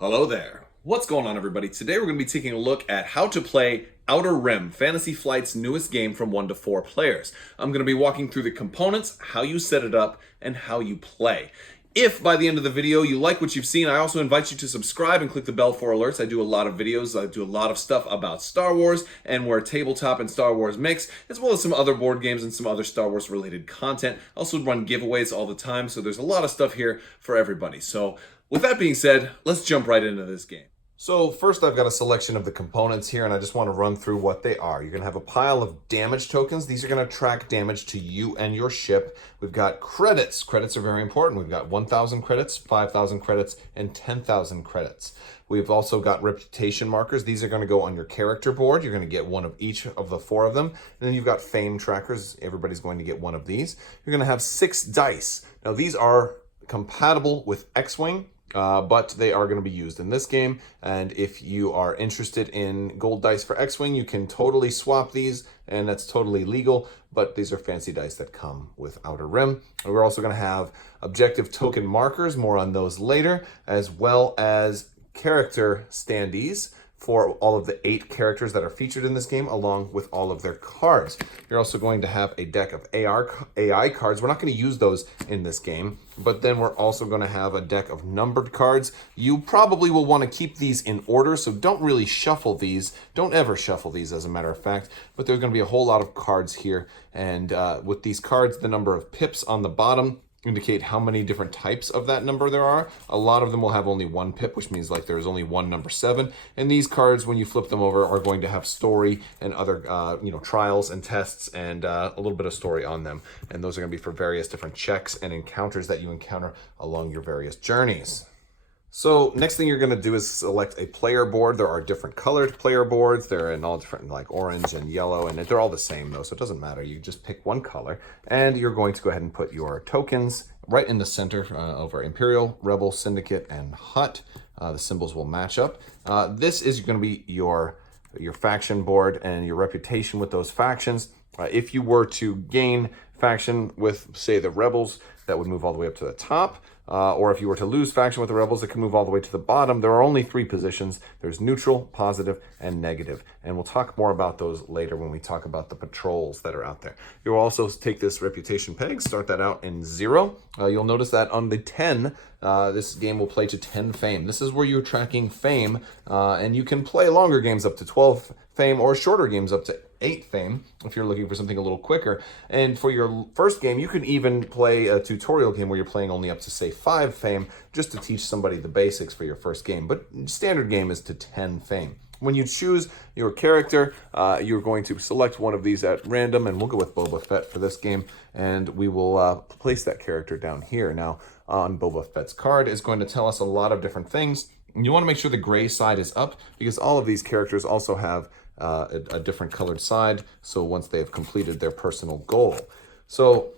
Hello there. What's going on, everybody? Today we're going to be taking a look at how to play Outer Rim, Fantasy Flight's newest game from 1 to 4 players. I'm going to be walking through the components, how you set it up, and how you play. If by the end of the video you like what you've seen, I also invite you to subscribe and click the bell for alerts. I do a lot of videos, I do a lot of stuff about Star Wars and where tabletop and Star Wars mix, as well as some other board games and some other Star Wars related content. I also run giveaways all the time, so there's a lot of stuff here for everybody. So with that being said, let's jump right into this game. So first I've got a selection of the components here, and I just want to run through what they are. You're going to have a pile of damage tokens. These are going to track damage to you and your ship. We've got credits. Credits are very important. We've got 1,000 credits, 5,000 credits, and 10,000 credits. We've also got reputation markers. These are going to go on your character board. You're going to get one of each of the 4 of them. And then you've got fame trackers. Everybody's going to get one of these. You're going to have 6 dice. Now these are compatible with X-Wing, but they are going to be used in this game. And if you are interested in gold dice for X-Wing, you can totally swap these, and that's totally legal. But these are fancy dice that come with Outer Rim. And we're also going to have objective token markers, more on those later, as well as character standees for all of the 8 characters that are featured in this game, along with all of their cards. You're also going to have a deck of AI cards. We're not going to use those in this game, but then we're also going to have a deck of numbered cards. You probably will want to keep these in order, so don't really shuffle these. Don't ever shuffle these, as a matter of fact, but there's going to be a whole lot of cards here, and with these cards, the number of pips on the bottom indicate how many different types of that number there are. A lot of them will have only 1 pip, which means like there's only one number 7. And these cards, when you flip them over, are going to have story and other trials and tests and a little bit of story on them. And those are going to be for various different checks and encounters that you encounter along your various journeys. So next thing you're going to do is select a player board. There are different colored player boards. They're in all different, like orange and yellow, and they're all the same though, so it doesn't matter. You just pick one color, and you're going to go ahead and put your tokens right in the center over Imperial, Rebel, Syndicate, and Hutt. The symbols will match up. This is going to be your faction board and your reputation with those factions. If you were to gain faction with, say, the Rebels, that would move all the way up to the top. Or if you were to lose faction with the Rebels, it can move all the way to the bottom. There are only 3 positions. There's neutral, positive, and negative. And we'll talk more about those later when we talk about the patrols that are out there. You'll also take this reputation peg, start that out in 0. You'll notice that on the 10, this game will play to 10 fame. This is where you're tracking fame, and you can play longer games up to 12 fame or shorter games up to 8 fame if you're looking for something a little quicker. And for your first game, you can even play a tutorial game where you're playing only up to, say, 5 fame, just to teach somebody the basics for your first game. But standard game is to 10 fame. When you choose your character, you're going to select one of these at random, and we'll go with Boba Fett for this game, and we will place that character down here. Now, on Boba Fett's card is going to tell us a lot of different things. You want to make sure the gray side is up, because all of these characters also have a different colored side, so once they have completed their personal goal. So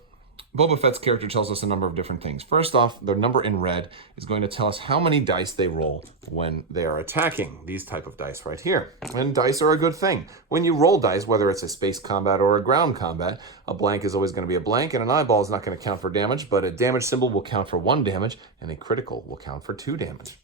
Boba Fett's character tells us a number of different things. First off, their number in red is going to tell us how many dice they roll when they are attacking. These type of dice right here. And dice are a good thing. When you roll dice, whether it's a space combat or a ground combat, a blank is always going to be a blank, and an eyeball is not going to count for damage, but a damage symbol will count for 1 damage, and a critical will count for 2 damage.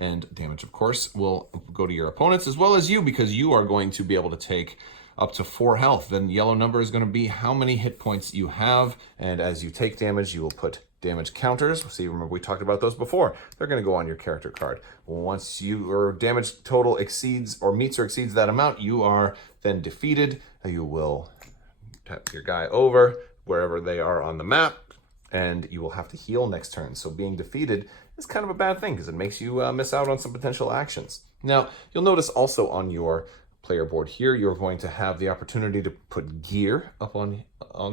And damage, of course, will go to your opponents as well as you, because you are going to be able to take up to 4 health. Then the yellow number is going to be how many hit points you have. And as you take damage, you will put damage counters. See, remember we talked about those before. They're going to go on your character card. Once your damage total exceeds or meets or exceeds that amount, you are then defeated. You will tap your guy over wherever they are on the map, and you will have to heal next turn. So being defeated is kind of a bad thing, because it makes you miss out on some potential actions. Now, you'll notice also on your player board here, you're going to have the opportunity to put gear up on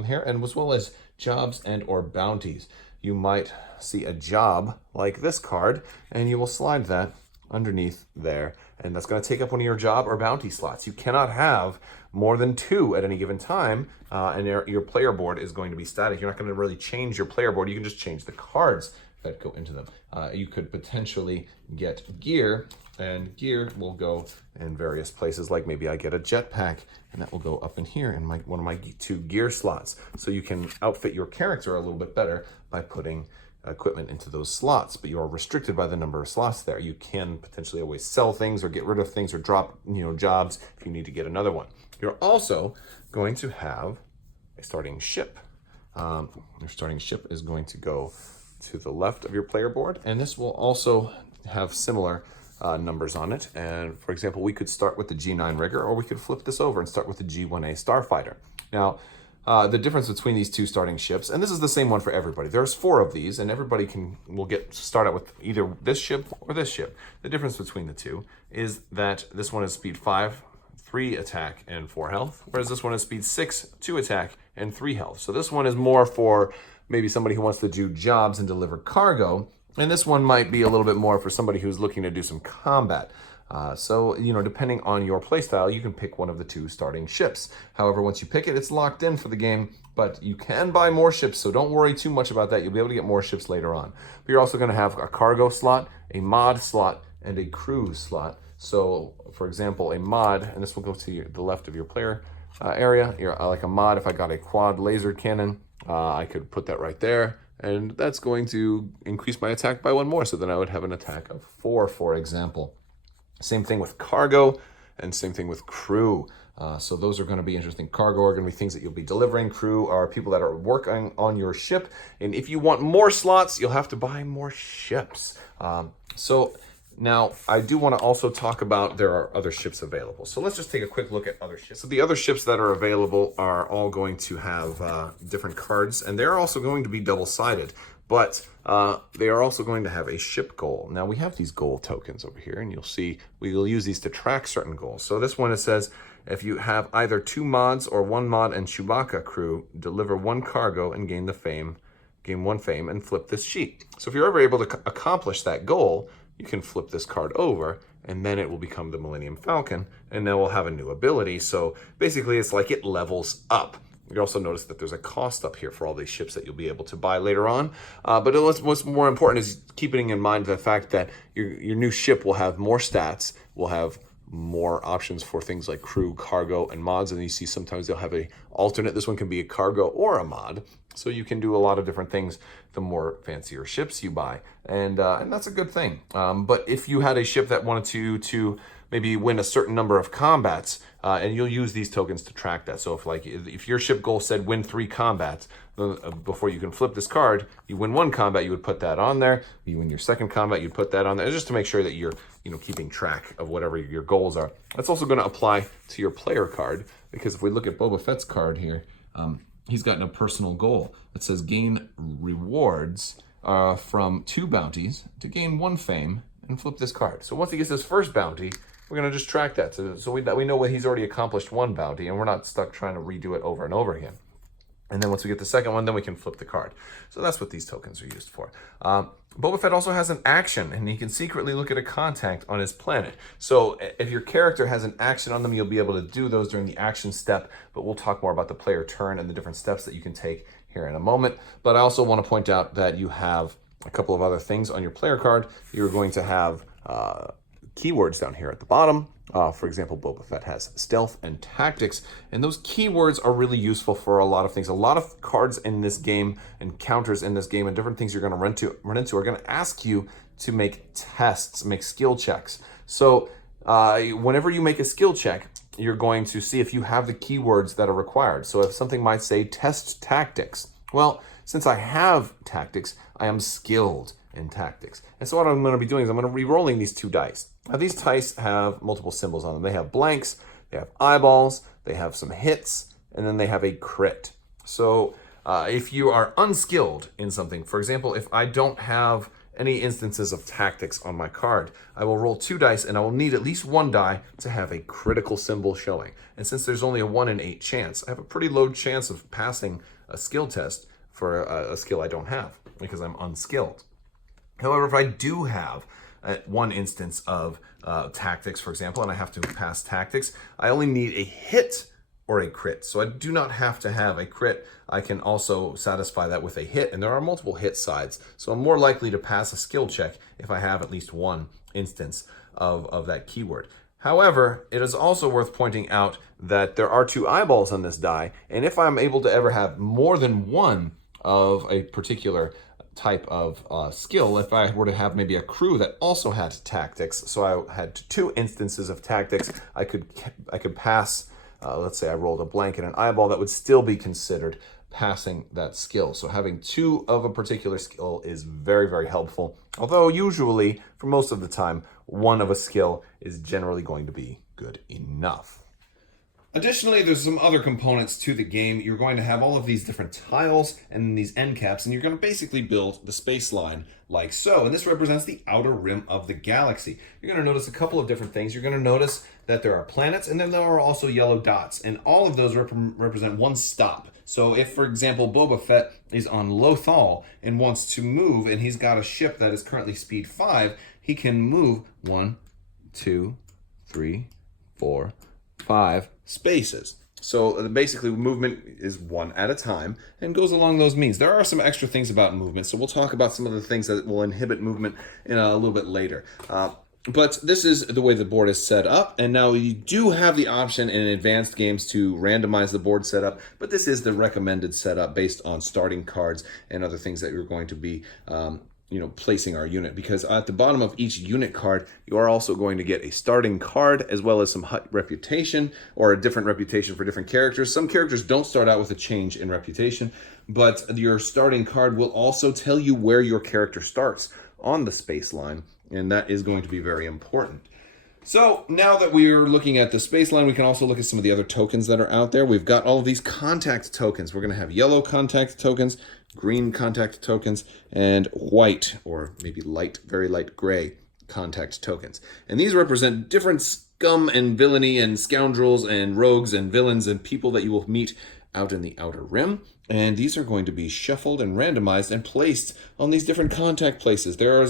here, and as well as jobs and or bounties. You might see a job like this card, and you will slide that underneath there, and that's going to take up one of your job or bounty slots. You cannot have more than 2 at any given time, and your player board is going to be static. You're not going to really change your player board. You can just change the cards that go into them. You could potentially get gear, and gear will go in various places, like maybe I get a jetpack, and that will go up in here in one of my 2 gear slots. So you can outfit your character a little bit better by putting equipment into those slots, but you are restricted by the number of slots there. You can potentially always sell things or get rid of things or drop, jobs if you need to get another one. You're also going to have a starting ship. Your starting ship is going to go to the left of your player board, and this will also have similar numbers on it. And for example, we could start with the G9 rigger, or we could flip this over and start with the G1A starfighter. Now, the difference between these two starting ships, and this is the same one for everybody. There's 4 of these, and everybody will start out with either this ship or this ship. The difference between the two is that this one is speed 5, 3 attack, and 4 health, whereas this one is speed 6, 2 attack, and 3 health. So this one is more for maybe somebody who wants to do jobs and deliver cargo, and this one might be a little bit more for somebody who's looking to do some combat. So, depending on your playstyle, you can pick one of the 2 starting ships. However, once you pick it, it's locked in for the game, but you can buy more ships, so don't worry too much about that. You'll be able to get more ships later on. But you're also going to have a cargo slot, a mod slot, and a crew slot. So, for example, a mod, and this will go to the left of your player area. Like a mod, if I got a quad laser cannon, I could put that right there, and that's going to increase my attack by 1 more, so then I would have an attack of 4, for example. Same thing with cargo, and same thing with crew. So those are going to be interesting. Cargo are going to be things that you'll be delivering. Crew are people that are working on your ship. And if you want more slots, you'll have to buy more ships. So now I do want to also talk about there are other ships available. So let's just take a quick look at other ships. So the other ships that are available are all going to have different cards, and they're also going to be double-sided. But they are also going to have a ship goal. Now we have these goal tokens over here, and you'll see we will use these to track certain goals. So this one, it says, if you have either 2 mods or 1 mod and Chewbacca crew, deliver 1 cargo and gain 1 fame and flip this sheet. So if you're ever able to accomplish that goal, you can flip this card over, and then it will become the Millennium Falcon, and then we'll have a new ability. So basically it's like it levels up. You also notice that there's a cost up here for all these ships that you'll be able to buy later on. But what's more important is keeping in mind the fact that your new ship will have more stats, will have more options for things like crew, cargo, and mods. And you see sometimes they'll have a alternate. This one can be a cargo or a mod. So you can do a lot of different things the more fancier ships you buy. And that's a good thing. But if you had a ship that wanted to maybe win a certain number of combats, and you'll use these tokens to track that. So if your ship goal said win 3 combats, before you can flip this card, you win 1 combat, you would put that on there. You win your 2nd combat, you'd put that on there, just to make sure that you're keeping track of whatever your goals are. That's also going to apply to your player card, because if we look at Boba Fett's card here, he's gotten a personal goal that says gain rewards from 2 bounties to gain 1 fame and flip this card. So once he gets his first bounty, we're going to just track that. So we know that he's already accomplished 1 bounty, and we're not stuck trying to redo it over and over again. And then once we get the second one, then we can flip the card. So that's what these tokens are used for. Boba Fett also has an action, and he can secretly look at a contact on his planet. So if your character has an action on them, you'll be able to do those during the action step, but we'll talk more about the player turn and the different steps that you can take here in a moment. But I also want to point out that you have a couple of other things on your player card. You're going to have keywords down here at the bottom. For example, Boba Fett has stealth and tactics, and those keywords are really useful for a lot of things. A lot of cards in this game and counters in this game and different things you're going to run into are going to ask you to make tests, make skill checks. So whenever you make a skill check, you're going to see if you have the keywords that are required. So if something might say test tactics, well, since I have tactics, I am skilled in tactics. And so what I'm going to be doing is I'm going to be re-rolling these 2 dice. Now these dice have multiple symbols on them. They have blanks, they have eyeballs, they have some hits, and then they have a crit. So if you are unskilled in something, for example, if I don't have any instances of tactics on my card, I will roll 2 dice, and I will need at least 1 die to have a critical symbol showing. And since there's only a 1 in 8 chance, I have a pretty low chance of passing a skill test for a skill I don't have because I'm unskilled. However, if I do have 1 instance of tactics, for example, and I have to pass tactics, I only need a hit or a crit. So I do not have to have a crit. I can also satisfy that with a hit, and there are multiple hit sides. So I'm more likely to pass a skill check if I have at least 1 instance of that keyword. However, it is also worth pointing out that there are 2 eyeballs on this die, and if I'm able to ever have more than 1 of a particular type of skill. If I were to have maybe a crew that also had tactics, so I had 2 instances of tactics, I could pass, let's say I rolled a blank and an eyeball, that would still be considered passing that skill. So having 2 of a particular skill is very, very helpful. Although usually, for most of the time, 1 of a skill is generally going to be good enough. Additionally, there's some other components to the game. You're going to have all of these different tiles and these end caps, and you're going to basically build the space line like so. And this represents the outer rim of the galaxy. You're going to notice a couple of different things. You're going to notice that there are planets, and then there are also yellow dots, and all of those represent one stop. So if, for example, Boba Fett is on Lothal and wants to move, and he's got a ship that is currently speed 5, he can move 1, 2, 3, 4, 5 spaces. So basically movement is 1 at a time and goes along those means. There are some extra things about movement, so we'll talk about some of the things that will inhibit movement in a little bit later. But this is the way the board is set up, and now you do have the option in advanced games to randomize the board setup, but this is the recommended setup based on starting cards and other things that you're going to be placing our unit, because at the bottom of each unit card, you are also going to get a starting card as well as some hut reputation, or a different reputation for different characters. Some characters don't start out with a change in reputation, but your starting card will also tell you where your character starts on the space line, and that is going to be very important. So now that we're looking at the space line, we can also look at some of the other tokens that are out there. We've got all of these contact tokens. We're going to have yellow contact tokens, green contact tokens, and white, or maybe light, very light gray contact tokens. And these represent different scum and villainy and scoundrels and rogues and villains and people that you will meet out in the outer rim. And these are going to be shuffled and randomized and placed on these different contact places. There are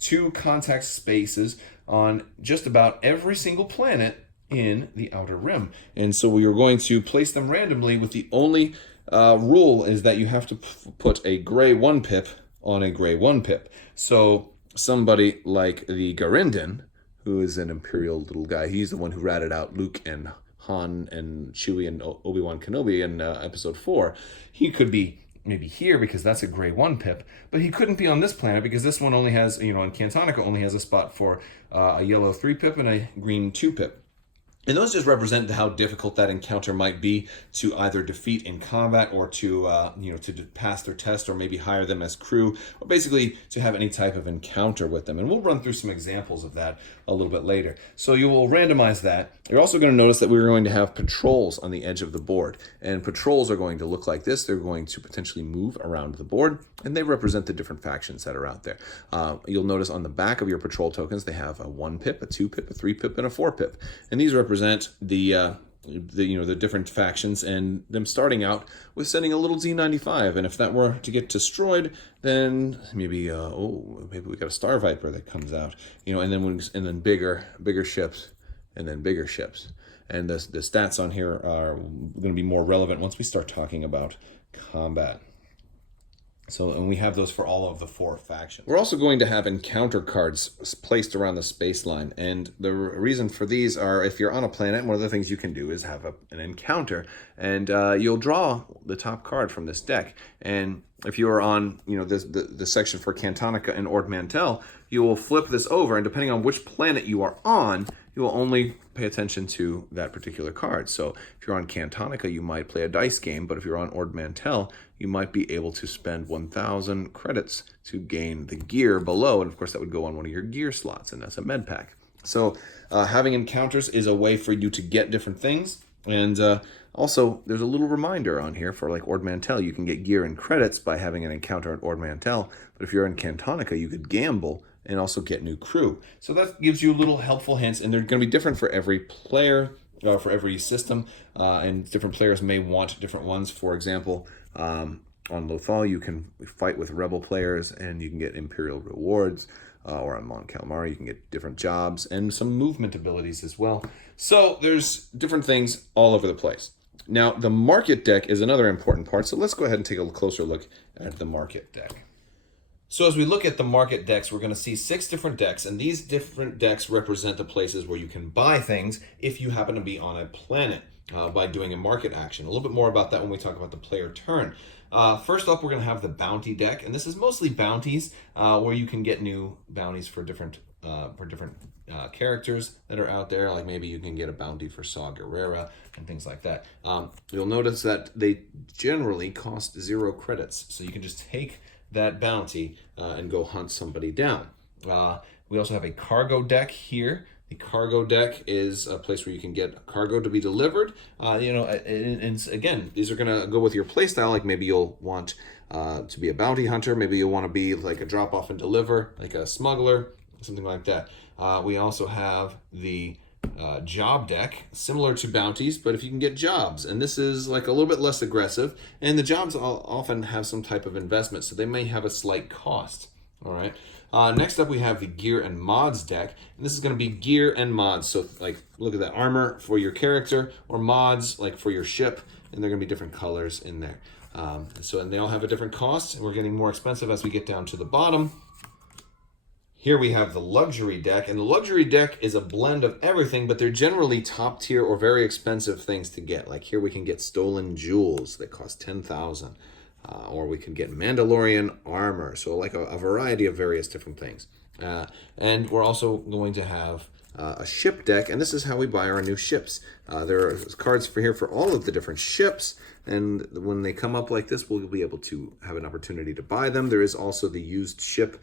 2 contact spaces on just about every single planet in the outer rim. And so we are going to place them randomly, with the only rule is that you have to put a gray 1 pip on a gray 1 pip. So somebody like the Garindin, who is an Imperial little guy, he's the one who ratted out Luke and Han and Chewie and Obi-Wan Kenobi in episode 4. He could be maybe here because that's a gray 1 pip, but he couldn't be on this planet because this one only has, in Cantonica, only has a spot for a yellow 3 pip and a green 2 pip. And those just represent how difficult that encounter might be to either defeat in combat, or to pass their test, or maybe hire them as crew, or basically to have any type of encounter with them. And we'll run through some examples of that a little bit later. So you will randomize that. You're also going to notice that we're going to have patrols on the edge of the board. And patrols are going to look like this. They're going to potentially move around the board, and they represent the different factions that are out there. You'll notice on the back of your patrol tokens, they have a 1 pip, a 2 pip, a 3 pip, and a 4 pip. And these represent the different factions, and them starting out with sending a little Z95. And if that were to get destroyed, then maybe maybe we got a Star Viper that comes out, and then bigger ships, and then bigger ships. And the stats on here are going to be more relevant once we start talking about combat. So, and we have those for all of the 4 factions. We're also going to have encounter cards placed around the space line. And the reason for these are, if you're on a planet, one of the things you can do is have an encounter. And you'll draw the top card from this deck. And if you are on, the section for Cantonica and Ord Mantell, you will flip this over. And depending on which planet you are on, you will only pay attention to that particular card. So if you're on Cantonica, you might play a dice game, but if you're on Ord Mantell, you might be able to spend 1,000 credits to gain the gear below, and of course that would go on one of your gear slots, and that's a med pack. So having encounters is a way for you to get different things, and also there's a little reminder on here for like Ord Mantell. You can get gear and credits by having an encounter at Ord Mantell, but if you're in Cantonica, you could gamble and also get new crew. So that gives you little helpful hints, and they're going to be different for every player, for every system, and different players may want different ones. For example, on Lothal, you can fight with rebel players and you can get Imperial rewards, or on Mon Calamari, you can get different jobs and some movement abilities as well. So there's different things all over the place. Now, the market deck is another important part, so let's go ahead and take a closer look at the market deck. So as we look at the market decks, we're going to see 6 different decks, and these different decks represent the places where you can buy things if you happen to be on a planet. by doing a market action. A little bit more about that when we talk about the player turn. First up, we're going to have the bounty deck, and this is mostly bounties where you can get new bounties for different characters that are out there. Like maybe you can get a bounty for Saw Gerrera and things like that. You'll notice that they generally cost 0 credits, so you can just take that bounty and go hunt somebody down. We also have a cargo deck here. The cargo deck is a place where you can get cargo to be delivered. And again, these are going to go with your playstyle. Like maybe you'll want to be a bounty hunter. Maybe you'll want to be like a drop off and deliver, like a smuggler, something like that. We also have the job deck, similar to bounties, but if you can get jobs, and this is like a little bit less aggressive, and the jobs often have some type of investment, so they may have a slight cost. All right. Next up, we have the gear and mods deck, and this is going to be gear and mods. So, like, look at that armor for your character, or mods like for your ship, and they're going to be different colors in there. And they all have a different cost, and we're getting more expensive as we get down to the bottom. Here we have the luxury deck, and the luxury deck is a blend of everything, but they're generally top tier or very expensive things to get. Like here we can get stolen jewels that cost 10,000, or we can get Mandalorian armor. So like a variety of various different things. And we're also going to have a ship deck, and this is how we buy our new ships. There are cards here for all of the different ships, and when they come up like this, we'll be able to have an opportunity to buy them. There is also the used ship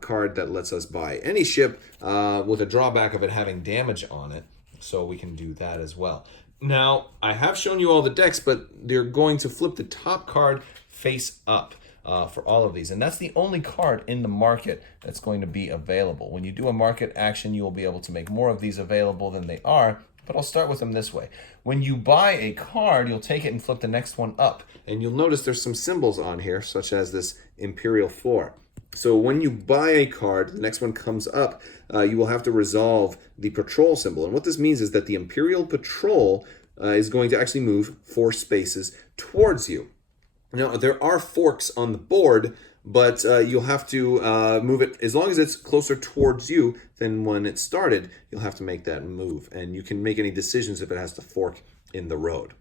card that lets us buy any ship with a drawback of it having damage on it, so we can do that as well. Now, I have shown you all the decks, but they're going to flip the top card face up for all of these, and that's the only card in the market that's going to be available. When you do a market action, you will be able to make more of these available than they are, but I'll start with them this way. When you buy a card, you'll take it and flip the next one up, and you'll notice there's some symbols on here, such as this Imperial 4. So when you buy a card, the next one comes up, you will have to resolve the patrol symbol. And what this means is that the Imperial Patrol is going to actually move 4 spaces towards you. Now, there are forks on the board, but you'll have to move it, as long as it's closer towards you than when it started, you'll have to make that move. And you can make any decisions if it has to fork in the road.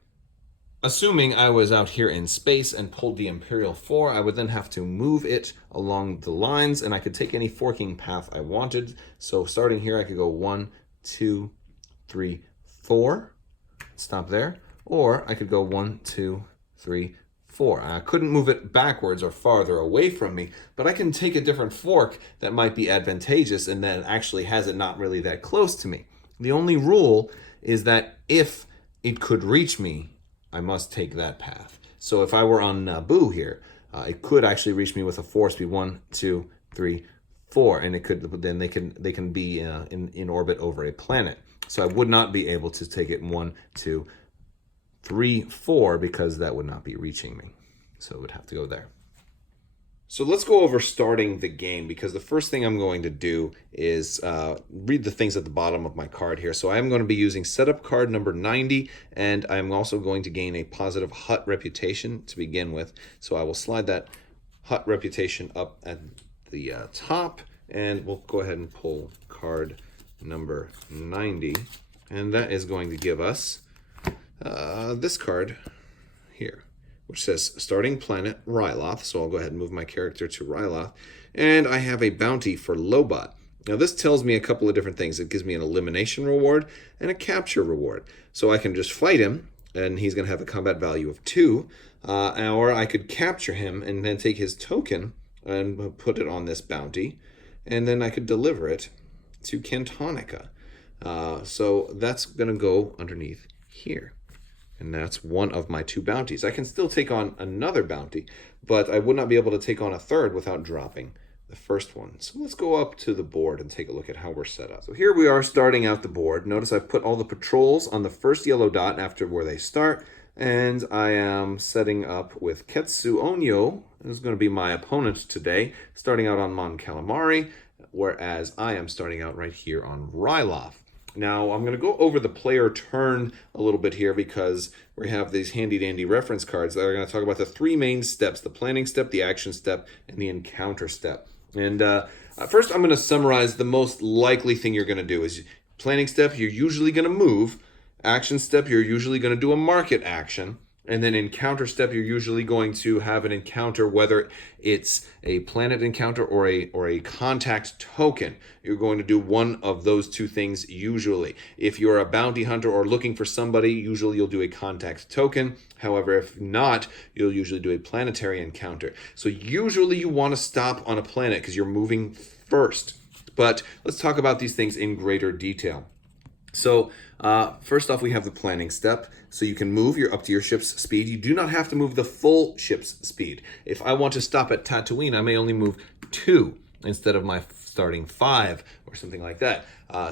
Assuming I was out here in space and pulled the Imperial 4, I would then have to move it along the lines, and I could take any forking path I wanted. So starting here, I could go 1, 2, 3, 4, stop there. Or I could go 1, 2, 3, 4. I couldn't move it backwards or farther away from me, but I can take a different fork that might be advantageous and then actually has it not really that close to me. The only rule is that if it could reach me, I must take that path. So if I were on Naboo here, it could actually reach me with a 4 speed 1, 2, 3, 4, and it could then they can be in orbit over a planet. So I would not be able to take it 1, 2, 3, 4 because that would not be reaching me. So it would have to go there. So let's go over starting the game, because the first thing I'm going to do is read the things at the bottom of my card here. So I'm going to be using setup card number 90, and I'm also going to gain a positive hut reputation to begin with. So I will slide that hut reputation up at the top, and we'll go ahead and pull card number 90, and that is going to give us this card here, which says starting planet Ryloth. So I'll go ahead and move my character to Ryloth. And I have a bounty for Lobot. Now this tells me a couple of different things. It gives me an elimination reward and a capture reward. So I can just fight him, and he's going to have a combat value of 2. Or I could capture him and then take his token and put it on this bounty. And then I could deliver it to Cantonica. So that's going to go underneath here. And that's one of my 2 bounties. I can still take on another bounty, but I would not be able to take on a third without dropping the first one. So let's go up to the board and take a look at how we're set up. So here we are starting out the board. Notice I've put all the patrols on the first yellow dot after where they start. And I am setting up with Ketsu Onyo, who's going to be my opponent today, starting out on Mon Calamari, whereas I am starting out right here on Ryloth. Now, I'm going to go over the player turn a little bit here, because we have these handy-dandy reference cards that are going to talk about the 3 main steps: the planning step, the action step, and the encounter step. And first, I'm going to summarize the most likely thing you're going to do is planning step, you're usually going to move, Action step, you're usually going to do a market action. And then encounter step, you're usually going to have an encounter, whether it's a planet encounter or a contact token. You're going to do one of those two things usually. If you're a bounty hunter or looking for somebody, usually you'll do a contact token. However, if not, you'll usually do a planetary encounter. So usually you want to stop on a planet because you're moving first. But let's talk about these things in greater detail. So first off, we have the planning step. So you can move up to your ship's speed. You do not have to move the full ship's speed. If I want to stop at Tatooine, I may only move 2 instead of my starting 5 or something like that.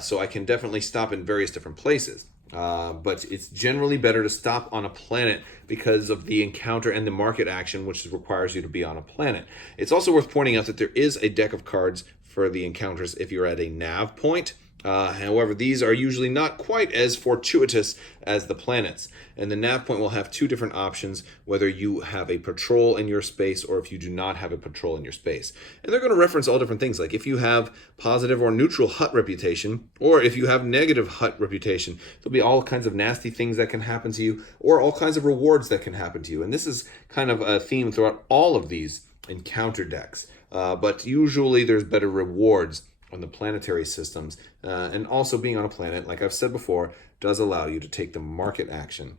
So I can definitely stop in various different places. But it's generally better to stop on a planet because of the encounter and the market action, which requires you to be on a planet. It's also worth pointing out that there is a deck of cards for the encounters if you're at a nav point. However, these are usually not quite as fortuitous as the planets. And the nav point will have 2 different options, whether you have a patrol in your space or if you do not have a patrol in your space. And they're going to reference all different things, like if you have positive or neutral hut reputation, or if you have negative hut reputation. There'll be all kinds of nasty things that can happen to you, or all kinds of rewards that can happen to you. And this is kind of a theme throughout all of these encounter decks. But usually there's better rewards on the planetary systems, and also being on a planet, like I've said before, does allow you to take the market action.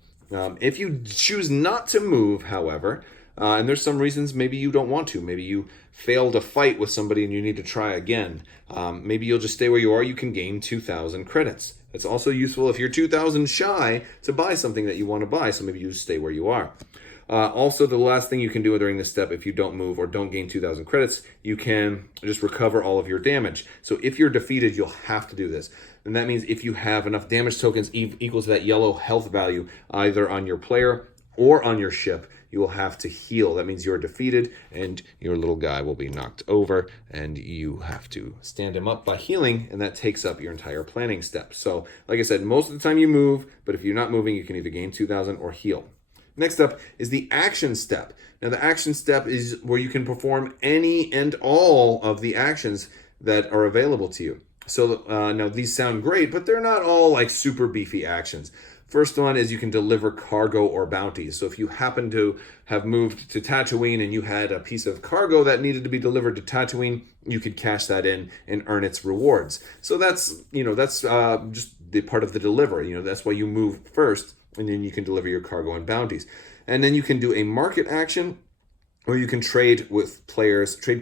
If you choose not to move, however, and there's some reasons maybe you don't want to, maybe you failed a fight with somebody and you need to try again, maybe you'll just stay where you are, you can gain 2,000 credits. It's also useful if you're 2,000 shy to buy something that you want to buy, so maybe you just stay where you are. Also, the last thing you can do during this step, if you don't move or don't gain 2,000 credits, you can just recover all of your damage. So if you're defeated, you'll have to do this. And that means if you have enough damage tokens equal to that yellow health value, either on your player or on your ship, you will have to heal. That means you're defeated and your little guy will be knocked over and you have to stand him up by healing, and that takes up your entire planning step. So, like I said, most of the time you move, but if you're not moving, you can either gain 2,000 or heal. Next up is the action step. Now, the action step is where you can perform any and all of the actions that are available to you. So now these sound great, but they're not all like super beefy actions. First one is you can deliver cargo or bounties. So if you happen to have moved to Tatooine and you had a piece of cargo that needed to be delivered to Tatooine, you could cash that in and earn its rewards. So that's just the part of the deliver. That's why you move first, and then you can deliver your cargo and bounties. And then you can do a market action, or you can trade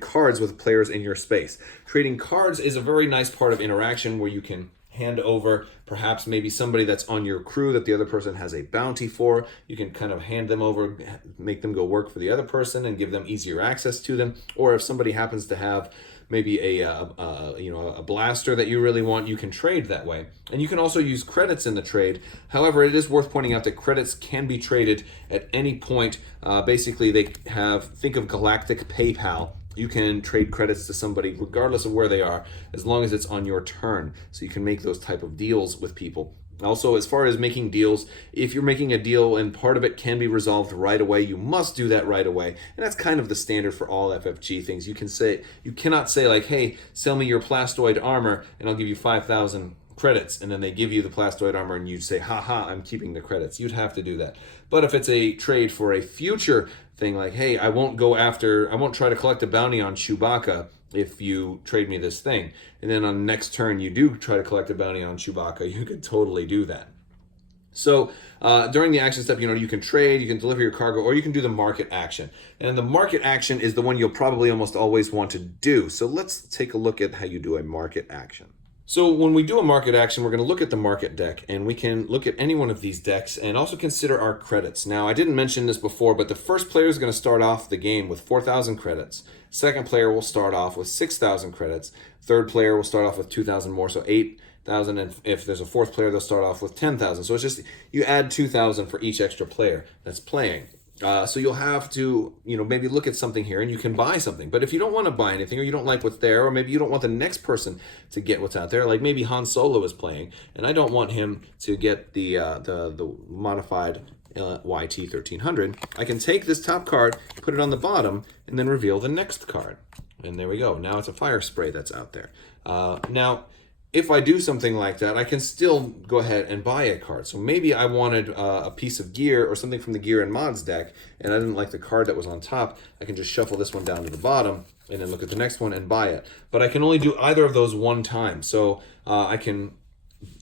cards with players in your space. Trading cards is a very nice part of interaction where you can hand over perhaps maybe somebody that's on your crew that the other person has a bounty for. You can kind of hand them over, make them go work for the other person and give them easier access to them. Or if somebody happens to have maybe a blaster that you really want, you can trade that way. And you can also use credits in the trade. However, it is worth pointing out that credits can be traded at any point. Basically, think of galactic PayPal. You can trade credits to somebody regardless of where they are, as long as it's on your turn. So you can make those type of deals with people. Also, as far as making deals, if you're making a deal and part of it can be resolved right away, you must do that right away. And that's kind of the standard for all FFG things. You cannot say like, hey, sell me your plastoid armor and I'll give you 5,000 credits, and then they give you the plastoid armor and you say, haha, I'm keeping the credits. You'd have to do that. But if it's a trade for a future thing, like, hey, I won't try to collect a bounty on Chewbacca if you trade me this thing, and then on the next turn you do try to collect a bounty on Chewbacca, you could totally do that. So during the action step, you can trade, you can deliver your cargo, or you can do the market action. And the market action is the one you'll probably almost always want to do. So let's take a look at how you do a market action. So when we do a market action, we're going to look at the market deck, and we can look at any one of these decks and also consider our credits. Now, I didn't mention this before, but the first player is going to start off the game with 4,000 credits. Second player will start off with 6,000 credits. Third player will start off with 2,000 more, so 8,000. And if there's a fourth player, they'll start off with 10,000. So it's just, you add 2,000 for each extra player that's playing. So you'll have to, maybe look at something here and you can buy something. But if you don't want to buy anything, or you don't like what's there, or maybe you don't want the next person to get what's out there, like maybe Han Solo is playing, and I don't want him to get the modified YT 1300, I can take this top card, put it on the bottom, and then reveal the next card. And there we go. Now it's a fire spray that's out there. Now, if I do something like that, I can still go ahead and buy a card. So maybe I wanted a piece of gear or something from the gear and mods deck, and I didn't like the card that was on top. I can just shuffle this one down to the bottom and then look at the next one and buy it. But I can only do either of those one time. So I can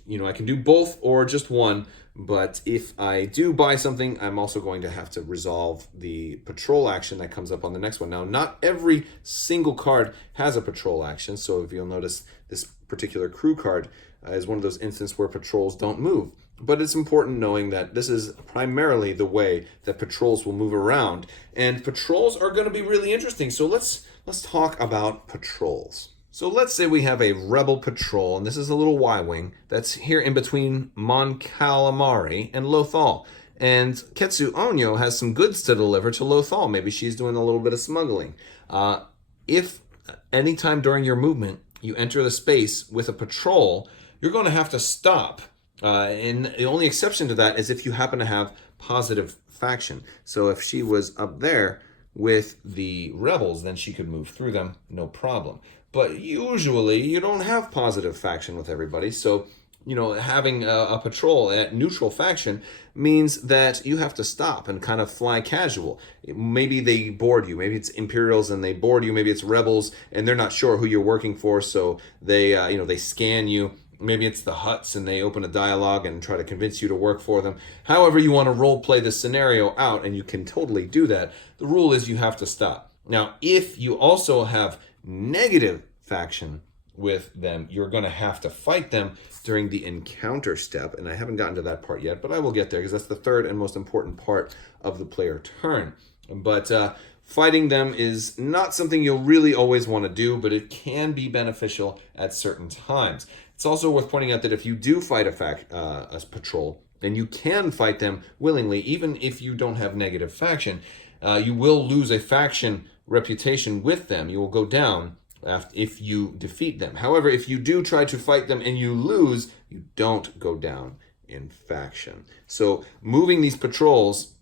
do both or just one. But if I do buy something, I'm also going to have to resolve the patrol action that comes up on the next one. Now, not every single card has a patrol action. So if you'll notice, this particular crew card is one of those instances where patrols don't move. But it's important knowing that this is primarily the way that patrols will move around. And patrols are going to be really interesting. So let's talk about patrols. So let's say we have a rebel patrol, and this is a little Y-Wing that's here in between Mon Calamari and Lothal. And Ketsu Onyo has some goods to deliver to Lothal. Maybe she's doing a little bit of smuggling. If anytime during your movement you enter the space with a patrol, you're going to have to stop. And the only exception to that is if you happen to have positive faction. So if she was up there with the rebels, then she could move through them, no problem. But usually you don't have positive faction with everybody. So, having a patrol at neutral faction means that you have to stop and kind of fly casual. Maybe they board you. Maybe it's Imperials and they board you. Maybe it's Rebels and they're not sure who you're working for. So they, they scan you. Maybe it's the Hutts and they open a dialogue and try to convince you to work for them. However you want to role play this scenario out, and you can totally do that, the rule is you have to stop. Now, if you also have negative faction with them, you're going to have to fight them during the encounter step. And I haven't gotten to that part yet, but I will get there because that's the third and most important part of the player turn. But fighting them is not something you'll really always want to do, but it can be beneficial at certain times. It's also worth pointing out that if you do fight a patrol, and you can fight them willingly, even if you don't have negative faction, you will lose a faction reputation with them. You will go down if you defeat them. However, if you do try to fight them and you lose, you don't go down in faction. So moving these patrols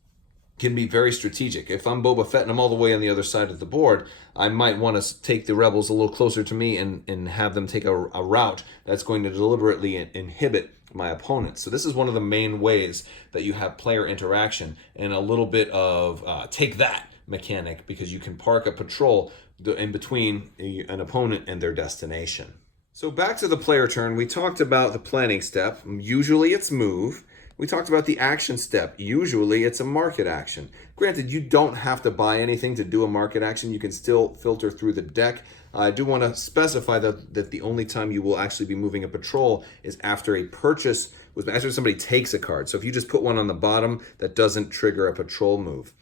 can be very strategic. If I'm Boba Fett and I'm all the way on the other side of the board, I might want to take the rebels a little closer to me and have them take a route that's going to deliberately inhibit my opponent. So this is one of the main ways that you have player interaction and a little bit of take that mechanic, because you can park a patrol in between an opponent and their destination. So back to the player turn, we talked about the planning step. Usually it's move. We talked about the action step. Usually it's a market action. Granted, you don't have to buy anything to do a market action. You can still filter through the deck. I do want to specify that the only time you will actually be moving a patrol is after a purchase, after somebody takes a card. So if you just put one on the bottom, that doesn't trigger a patrol move.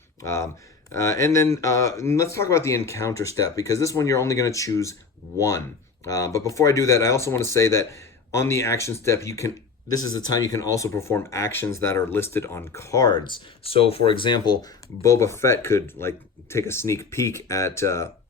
And then let's talk about the encounter step, because this one you're only going to choose one. But before I do that, I also want to say that on the action step, this is the time you can also perform actions that are listed on cards. So, for example, Boba Fett could take a sneak peek at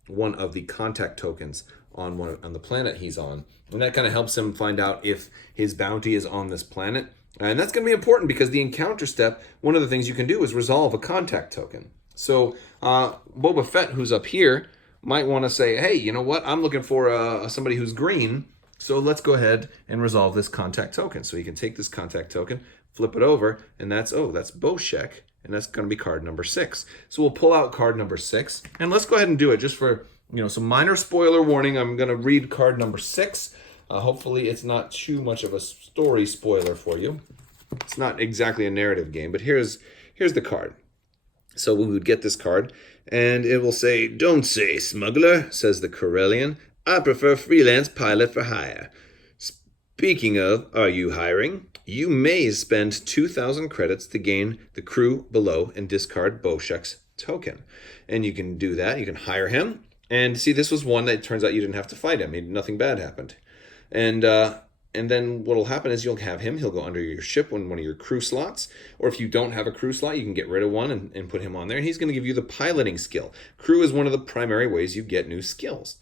one of the contact tokens on the planet he's on, and that kind of helps him find out if his bounty is on this planet. And that's going to be important because the encounter step, one of the things you can do is resolve a contact token. So Boba Fett, who's up here, might want to say, hey, you know what? I'm looking for somebody who's green. So let's go ahead and resolve this contact token. So you can take this contact token, flip it over, and that's Boshek, and that's going to be card number 6. So we'll pull out card number 6, and let's go ahead and do it just for some minor spoiler warning. I'm going to read card number 6. Hopefully it's not too much of a story spoiler for you. It's not exactly a narrative game, but here's the card. So we would get this card, and it will say, "Don't say smuggler," says the Corellian. "I prefer freelance pilot for hire. Speaking of, are you hiring? You may spend 2,000 credits to gain the crew below and discard Boshek's token." And you can do that. You can hire him. And see, this was one that turns out you didn't have to fight him. Nothing bad happened. And then what will happen is you'll have him. He'll go under your ship on one of your crew slots. Or if you don't have a crew slot, you can get rid of one and put him on there. And he's going to give you the piloting skill. Crew is one of the primary ways you get new skills.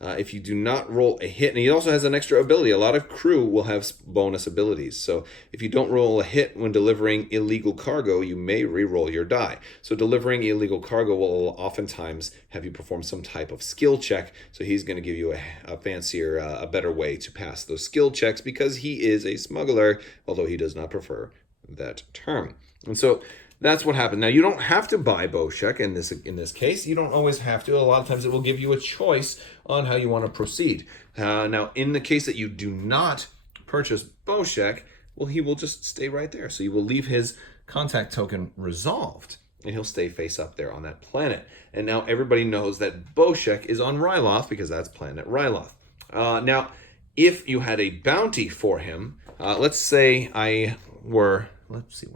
if you do not roll a hit, and he also has an extra ability. A lot of crew will have bonus abilities. So if you don't roll a hit when delivering illegal cargo, you may re-roll your die. So delivering illegal cargo will oftentimes have you perform some type of skill check. So he's going to give you a fancier, a better way to pass those skill checks because he is a smuggler, although he does not prefer that term. And so that's what happened. Now, you don't have to buy Boshek in this case. You don't always have to. A lot of times it will give you a choice on how you want to proceed. Now, in the case that you do not purchase Boshek, well, he will just stay right there. So you will leave his contact token resolved, and he'll stay face up there on that planet. And now everybody knows that Boshek is on Ryloth because that's planet Ryloth. Now, if you had a bounty for him, let's say let's see,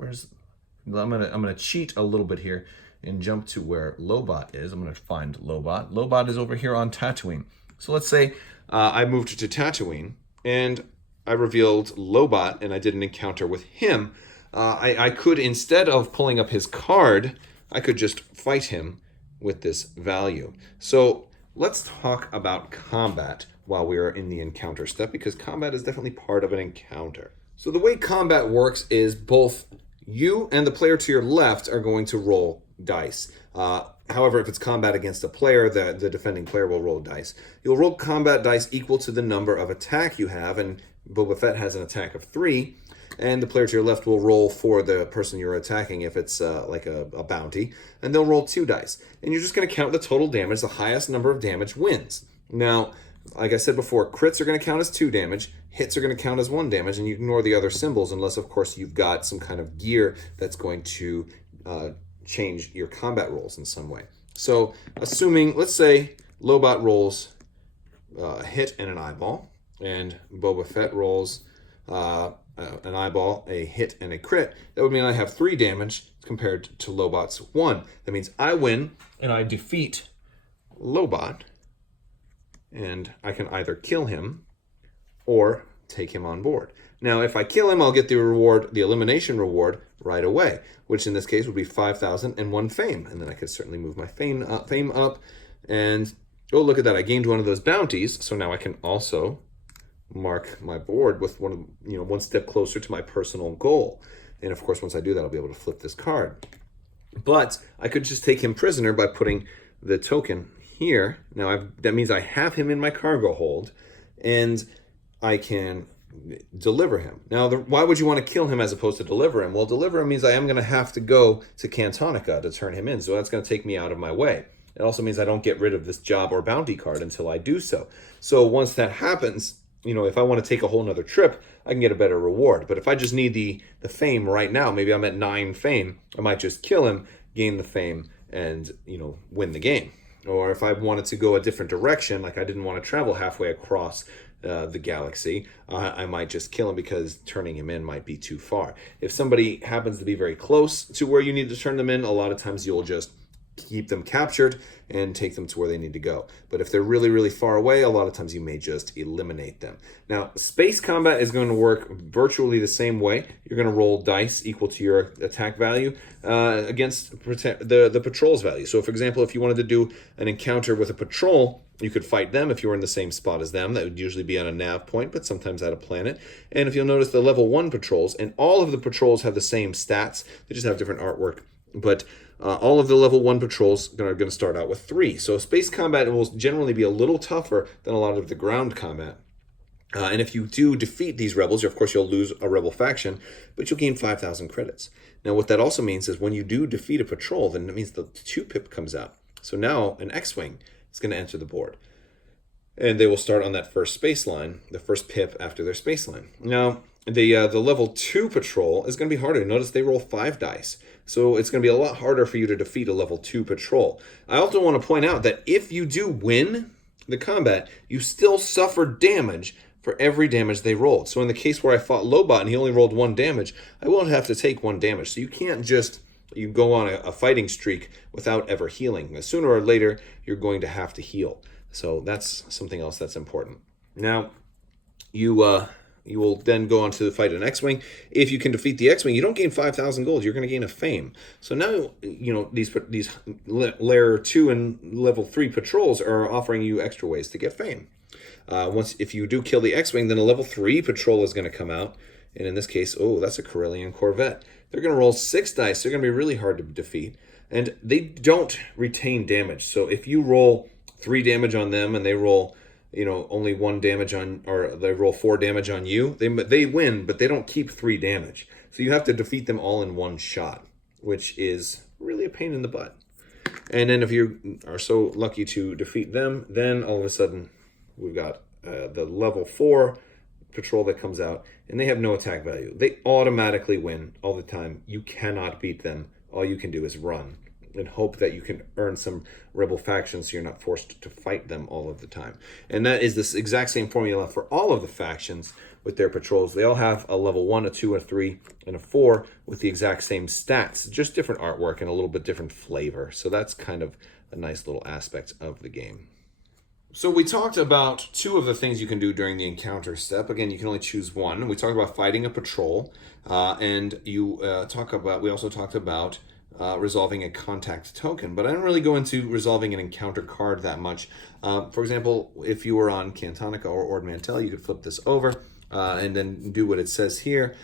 I'm gonna cheat a little bit here and jump to where Lobot is. I'm gonna find Lobot. Lobot is over here on Tatooine. So let's say I moved to Tatooine and I revealed Lobot and I did an encounter with him. I could, instead of pulling up his card, I could just fight him with this value. So let's talk about combat while we are in the encounter step, because combat is definitely part of an encounter. So the way combat works is both you and the player to your left are going to roll dice. However, if it's combat against a player, the defending player will roll dice. You'll roll combat dice equal to the number of attack you have, and Boba Fett has an attack of 3, and the player to your left will roll for the person you're attacking if it's like a bounty, and they'll roll 2 dice. And you're just going to count the total damage. The highest number of damage wins. Now, like I said before, crits are going to count as 2 damage, hits are going to count as 1 damage, and you ignore the other symbols unless, of course, you've got some kind of gear that's going to change your combat rolls in some way. So, assuming, let's say, Lobot rolls a hit and an eyeball, and Boba Fett rolls an eyeball, a hit, and a crit, that would mean I have 3 damage compared to Lobot's 1. That means I win, and I defeat Lobot, and I can either kill him or take him on board. Now, if I kill him, I'll get the reward, the elimination reward, right away, which in this case would be 5,001 fame. And then I could certainly move my fame up. And, oh, look at that. I gained one of those bounties. So now I can also mark my board with one step closer to my personal goal. And of course, once I do that, I'll be able to flip this card. But I could just take him prisoner by putting the token here. Now, that means I have him in my cargo hold, and I can deliver him. Now, why would you want to kill him as opposed to deliver him? Well, deliver him means I am going to have to go to Cantonica to turn him in, so that's going to take me out of my way. It also means I don't get rid of this job or bounty card until I do so. So once that happens, if I want to take a whole nother trip, I can get a better reward. But if I just need the fame right now, maybe I'm at 9 fame, I might just kill him, gain the fame, and, win the game. Or if I wanted to go a different direction, like I didn't want to travel halfway across the galaxy, I might just kill him because turning him in might be too far. If somebody happens to be very close to where you need to turn them in, a lot of times you'll just keep them captured and take them to where they need to go. But if they're really, really far away, a lot of times you may just eliminate them. Now, space combat is going to work virtually the same way. You're going to roll dice equal to your attack value against the patrol's value. So, for example, if you wanted to do an encounter with a patrol, you could fight them if you were in the same spot as them. That would usually be on a nav point, but sometimes at a planet. And if you'll notice, the level 1 patrols, and all of the patrols have the same stats. They just have different artwork. But all of the level 1 patrols are going to start out with 3. So space combat will generally be a little tougher than a lot of the ground combat. And if you do defeat these rebels, of course you'll lose a rebel faction, but you'll gain 5,000 credits. Now what that also means is when you do defeat a patrol, then it means the 2-pip comes out. So now an X-Wing is going to enter the board. And they will start on that first space line, the first pip after their space line. Now, the level 2 patrol is going to be harder. Notice they roll 5 dice. So it's going to be a lot harder for you to defeat a level 2 patrol. I also want to point out that if you do win the combat, you still suffer damage for every damage they rolled. So in the case where I fought Lobot and he only rolled 1 damage, I won't have to take 1 damage. So you can't just go on a fighting streak without ever healing. Sooner or later, you're going to have to heal. So that's something else that's important. Now, you you will then go on to fight an X-Wing. If you can defeat the X-Wing, you don't gain 5,000 gold. You're going to gain a fame. So now, these Layer 2 and Level 3 patrols are offering you extra ways to get fame. If you do kill the X-Wing, then a Level 3 patrol is going to come out. And in this case, that's a Corellian Corvette. They're going to roll 6 dice. They're going to be really hard to defeat. And they don't retain damage. So if you roll 3 damage on them and they roll only 1 damage or they roll 4 damage on you, they win, but they don't keep 3 damage. So you have to defeat them all in one shot, which is really a pain in the butt. And then if you are so lucky to defeat them, then all of a sudden we've got the level 4 patrol that comes out, and they have no attack value. They automatically win all the time. You cannot beat them. All you can do is run and hope that you can earn some rebel factions so you're not forced to fight them all of the time. And that is this exact same formula for all of the factions with their patrols. They all have a level 1, a 2, a 3, and a 4 with the exact same stats, just different artwork and a little bit different flavor. So that's kind of a nice little aspect of the game. So we talked about 2 of the things you can do during the encounter step. Again, you can only choose one. We talked about fighting a patrol, and we also talked about resolving a contact token. But I don't really go into resolving an encounter card that much. For example, if you were on Cantonica or Ord Mantell, you could flip this over and then do what it says here.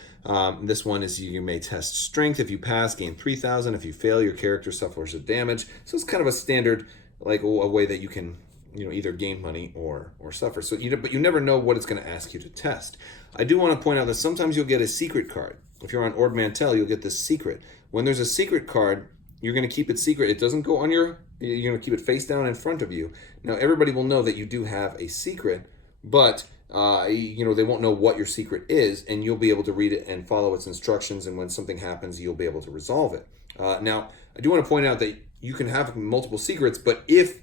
This one is you may test strength. If you pass, gain 3,000. If you fail, your character suffers a damage. So it's kind of a standard, like a way that you can either gain money or suffer. So but you never know what it's going to ask you to test. I do want to point out that sometimes you'll get a secret card. If you're on Ord Mantell, you'll get this secret. When there's a secret card, you're going to keep it secret. It doesn't go on you're going to keep it face down in front of you. Now, everybody will know that you do have a secret, but they won't know what your secret is, and you'll be able to read it and follow its instructions, and when something happens, you'll be able to resolve it. Now, I do want to point out that you can have multiple secrets, but if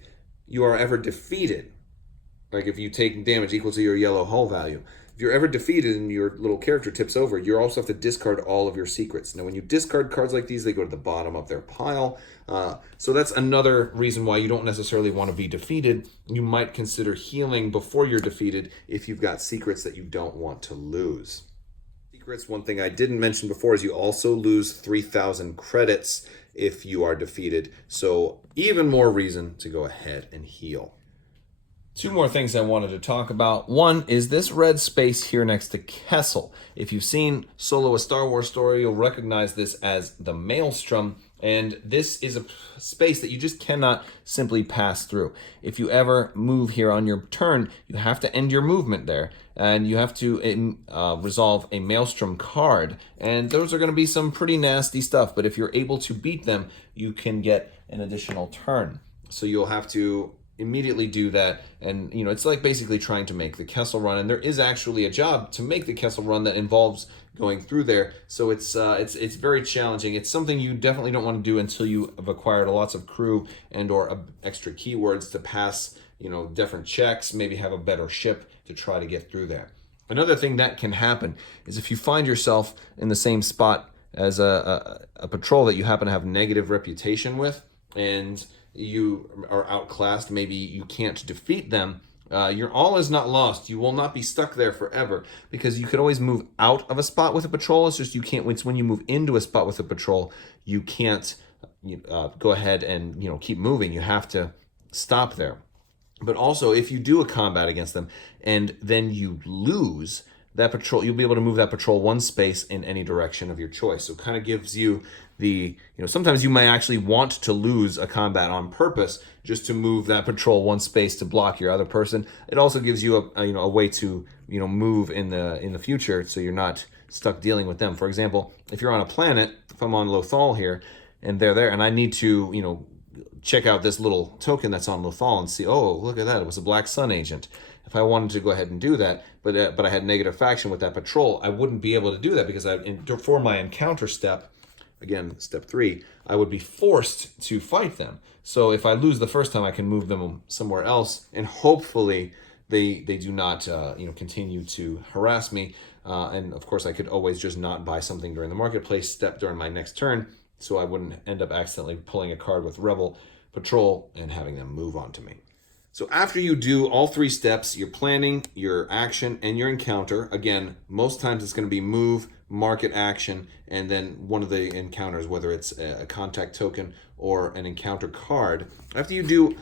you are ever defeated, like if you take damage equal to your yellow hull value, if you're ever defeated and your little character tips over, you also have to discard all of your secrets. Now, when you discard cards like these, they go to the bottom of their pile. So that's another reason why you don't necessarily want to be defeated. You might consider healing before you're defeated if you've got secrets that you don't want to lose. Secrets, one thing I didn't mention before, is you also lose 3,000 credits if you are defeated. So even more reason to go ahead and heal. 2 more things I wanted to talk about. One is this red space here next to Kessel. If you've seen Solo: A Star Wars Story, you'll recognize this as the Maelstrom, and this is a space that you just cannot simply pass through. If you ever move here on your turn, you have to end your movement there, and you have to resolve a Maelstrom card, and those are going to be some pretty nasty stuff, but if you're able to beat them, you can get an additional turn. So you'll have to immediately do that, and it's like basically trying to make the Kessel run, and there is actually a job to make the Kessel run that involves going through there. So it's very challenging. It's something you definitely don't want to do until you have acquired lots of crew and or extra keywords to pass different checks, maybe have a better ship to try to get through there. Another thing that can happen is if you find yourself in the same spot as a patrol that you happen to have negative reputation with, and you are outclassed, maybe you can't defeat them, your all is not lost. You will not be stuck there forever, because you could always move out of a spot with a patrol. It's just you can't. It's when you move into a spot with a patrol, you can't go ahead and keep moving. You have to stop there. But also, if you do a combat against them and then you lose that patrol, you'll be able to move that patrol 1 space in any direction of your choice. So it kind of gives you sometimes you might actually want to lose a combat on purpose just to move that patrol 1 space to block your other person. It also gives you a way to move in the future, so you're not stuck dealing with them. For example, if you're on a planet, if I'm on Lothal here and they're there, and I need to check out this little token that's on Lothal and see, oh, look at that, it was a Black Sun agent. If I wanted to go ahead and do that, but I had negative faction with that patrol, I wouldn't be able to do that, because for my encounter step, again, step 3, I would be forced to fight them. So if I lose the first time, I can move them somewhere else, and hopefully they do not continue to harass me. And of course, I could always just not buy something during the marketplace step during my next turn, so I wouldn't end up accidentally pulling a card with Rebel Patrol and having them move on to me. So after you do all 3 steps, your planning, your action, and your encounter, again, most times it's going to be move, market, action, and then one of the encounters, whether it's a contact token or an encounter card. After you do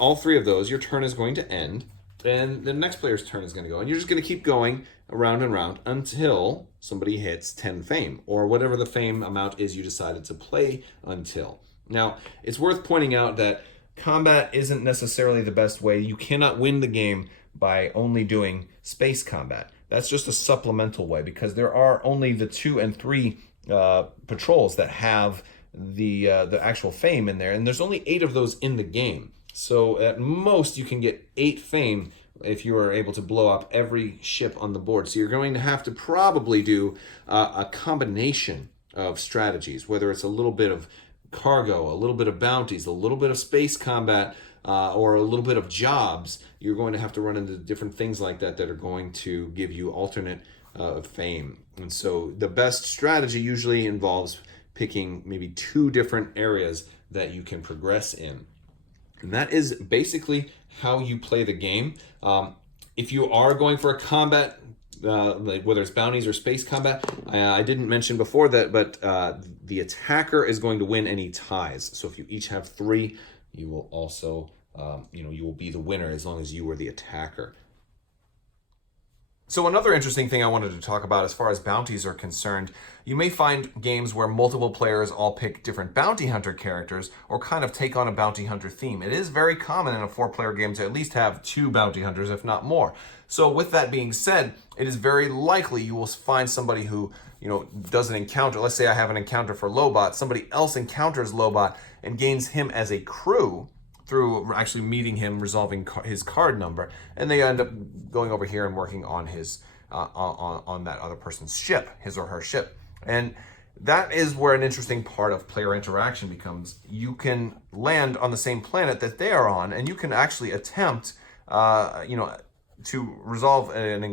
all 3 of those, your turn is going to end, and the next player's turn is going to go. And you're just going to keep going around and around until somebody hits 10 fame, or whatever the fame amount is you decided to play until. Now, it's worth pointing out that combat isn't necessarily the best way. You cannot win the game by only doing space combat. That's just a supplemental way, because there are only the 2 and 3 patrols that have the actual fame in there, and there's only 8 of those in the game. So at most you can get 8 fame if you are able to blow up every ship on the board. So you're going to have to probably do a combination of strategies, whether it's a little bit of cargo, a little bit of bounties, a little bit of space combat, or a little bit of jobs. You're going to have to run into different things like that that are going to give you alternate fame. And so the best strategy usually involves picking maybe 2 different areas that you can progress in. And that is basically how you play the game. If you are going for a combat, like whether it's bounties or space combat, I didn't mention before that, but the attacker is going to win any ties. So if you each have 3, you will also, you will be the winner as long as you were the attacker. So another interesting thing I wanted to talk about as far as bounties are concerned, you may find games where multiple players all pick different bounty hunter characters or kind of take on a bounty hunter theme. It is very common in a 4-player game to at least have 2 bounty hunters, if not more. So with that being said, it is very likely you will find somebody who, does an encounter. Let's say I have an encounter for Lobot. Somebody else encounters Lobot and gains him as a crew through actually meeting him, resolving his card number, and they end up going over here and working on his on that other person's ship, his or her ship. And that is where an interesting part of player interaction becomes. You can land on the same planet that they are on, and you can actually attempt, to resolve an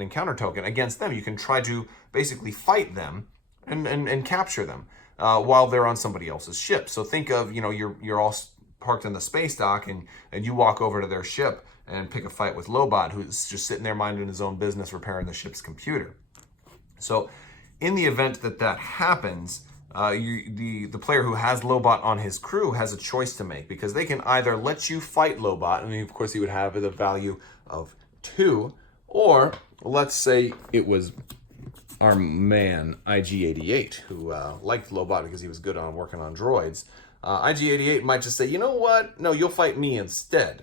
encounter token against them. You can try to basically fight them and capture them while they're on somebody else's ship. So think of, you're all parked in the space dock, and you walk over to their ship and pick a fight with Lobot, who's just sitting there minding his own business repairing the ship's computer. So in the event that happens, the player who has Lobot on his crew has a choice to make, because they can either let you fight Lobot, and of course he would have the value of 2, or let's say it was our man IG-88 who liked Lobot because he was good on working on droids. IG-88 might just say, you know what? No, you'll fight me instead.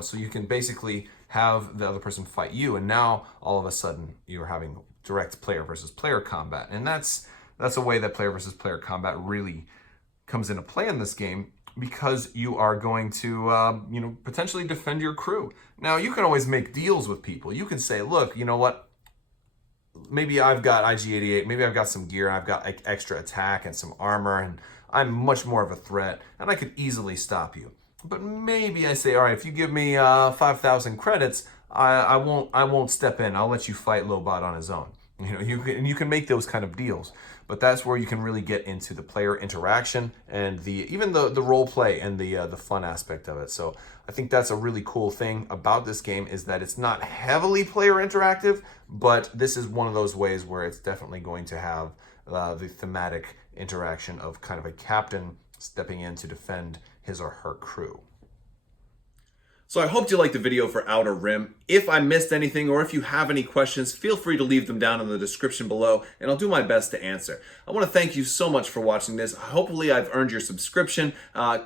So you can basically have the other person fight you, and now all of a sudden you're having direct player versus player combat. And that's a way that player versus player combat really comes into play in this game, because you are going to, potentially defend your crew. Now, you can always make deals with people. You can say, look, you know what? Maybe I've got IG-88, maybe I've got some gear, I've got extra attack and some armor, and I'm much more of a threat, and I could easily stop you. But maybe I say, all right, if you give me 5,000 credits, I won't step in. I'll let you fight Lobot on his own. You can make those kind of deals, but that's where you can really get into the player interaction and even the role play and the fun aspect of it. So I think that's a really cool thing about this game, is that it's not heavily player interactive, but this is one of those ways where it's definitely going to have the thematic interaction of kind of a captain stepping in to defend his or her crew. So I hope you liked the video for Outer Rim. If I missed anything, or if you have any questions, feel free to leave them down in the description below, and I'll do my best to answer. I want to thank you so much for watching this. Hopefully I've earned your subscription.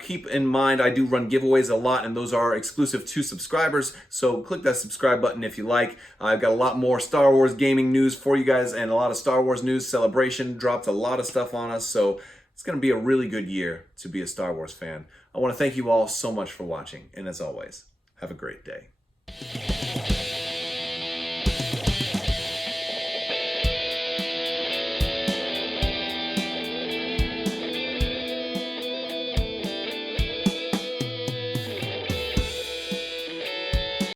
Keep in mind, I do run giveaways a lot, and those are exclusive to subscribers, so click that subscribe button if you like. I've got a lot more Star Wars gaming news for you guys, and a lot of Star Wars news. Celebration dropped a lot of stuff on us, so it's going to be a really good year to be a Star Wars fan. I want to thank you all so much for watching, and as always, have a great day.